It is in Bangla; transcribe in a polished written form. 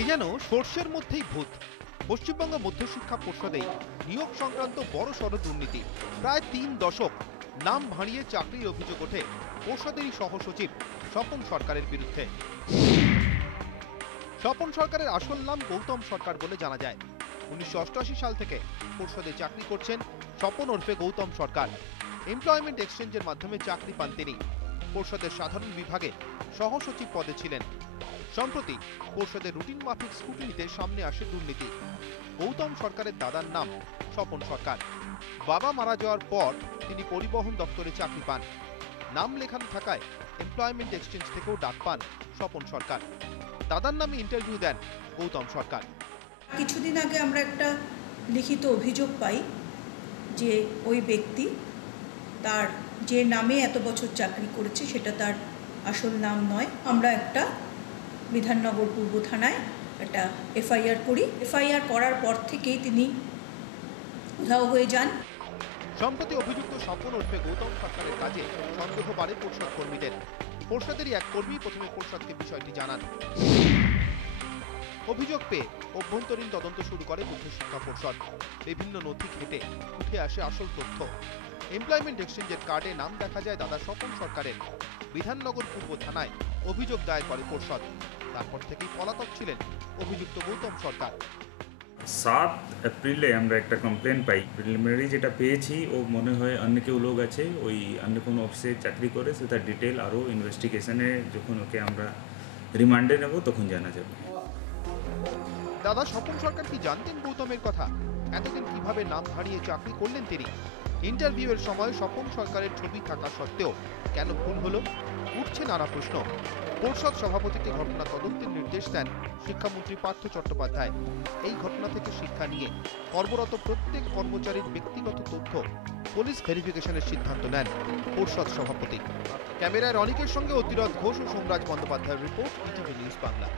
এ যেন সর্ষের মধ্যেই ভূত। পশ্চিমবঙ্গ মধ্যশিক্ষা পর্ষদে নিয়োগ সংক্রান্ত বড়সড় দুর্নীতি। প্রায় ৩ দশক নাম ভাঁড়িয়ে চাকরির অভিযোগ ওঠে পর্ষদেরই সহসচিব স্বপন সরকারের বিরুদ্ধে। স্বপন সরকারের আসল নাম গৌতম সরকার বলে জানা যায়। ১৯৮৮ সাল থেকে পর্ষদে চাকরি করছেন স্বপন ওরফে গৌতম সরকার। এমপ্লয়মেন্ট এক্সচেঞ্জের মাধ্যমে চাকরি পান তিনি। পর্ষদের সাধারণ বিভাগে সহসচিব পদে ছিলেন। সম্প্রতি পর্ষদের রুটিন মাফিক স্কুটিনিতে সামনে আসে দুর্নীতি। গৌতম সরকারের দাদার নাম স্বপন সরকার। বাবা মারা যাওয়ার পর তিনি পরিবহন দপ্তরে চাকরি পান। নাম লেখানো থাকায় এমপ্লয়মেন্ট এক্সচেঞ্জ থেকেও ডাক পান স্বপন সরকার। দাদার নামে ইন্টারভিউ দেন গৌতম সরকার। কিছুদিন আগে আমরা একটা লিখিত অভিযোগ পাই যে ওই ব্যক্তি তার যে নামে এত বছর চাকরি করেছে সেটা তার আসল নাম নয়। আমরা একটা বিধাননগর পূর্ব থানায় একটা এফআইআর করি। এফআইআর করার পর থেকেই তিনি উধাও হয়ে যান। সম্প্রতি অভিযুক্ত স্বপন ওরফে গৌতম সরকারের কাজে সন্দেহ বাড়ে পর্ষদ কর্মীদের। পর্ষদেরই এক কর্মী প্রথমে পর্ষদকে বিষয়টি জানান। অভিযোগ পেয়ে অভ্যন্তরীণ তদন্ত শুরু করে মধ্যশিক্ষা পর্ষদ। বিভিন্ন নথি ঘেঁটে উঠে আসে আসল তথ্য। এমপ্লয়মেন্ট এক্সচেঞ্জের কার্ডে নাম দেখা যায় দাদা স্বপন সরকারের। বিধাননগর পূর্ব থানায় অভিযোগ দায়ের করে পর্ষদ। তারপর থেকেই পলাতক ছিলেন অভিযুক্ত গৌতম সরকার। 7 এপ্রিলে আমরা একটা কমপ্লেন পাই। প্রিলিমিনারি যেটা পেয়েছি ও মনে হয় অন্য কেউ লোক আছে ওই অন্য কোনো অফিসে চাকরি করে, সে তার ডিটেল আরও ইনভেস্টিগেশনে যখন ওকে আমরা রিমান্ডে নেব তখন জানা যাবে। দাদা স্বপন সরকার কি জানতেন গৌতমের কথা? এতদিন কিভাবে নাম হারিয়ে চাকরি করলেন তিনি? ইন্টারভিউয়ের সময় স্বপন সরকারের ছবি থাকা সত্ত্বেও কেন ভুল হলো? উঠছে নানা প্রশ্ন। পর্ষদ সভাপতিকে ঘটনা তদন্তের নির্দেশ দেন শিক্ষামন্ত্রী পার্থ চট্টোপাধ্যায়। এই ঘটনা থেকে শিক্ষা নিয়ে কর্মরত প্রত্যেক কর্মচারীর ব্যক্তিগত তথ্য পুলিশ ভেরিফিকেশনের সিদ্ধান্ত নেন পর্ষদ সভাপতি। ক্যামেরায় রনিকের সঙ্গে অতিরথ ঘোষ ও সোমরাজ বন্দ্যোপাধ্যায়ের রিপোর্ট, ইটিভি নিউজ বাংলা।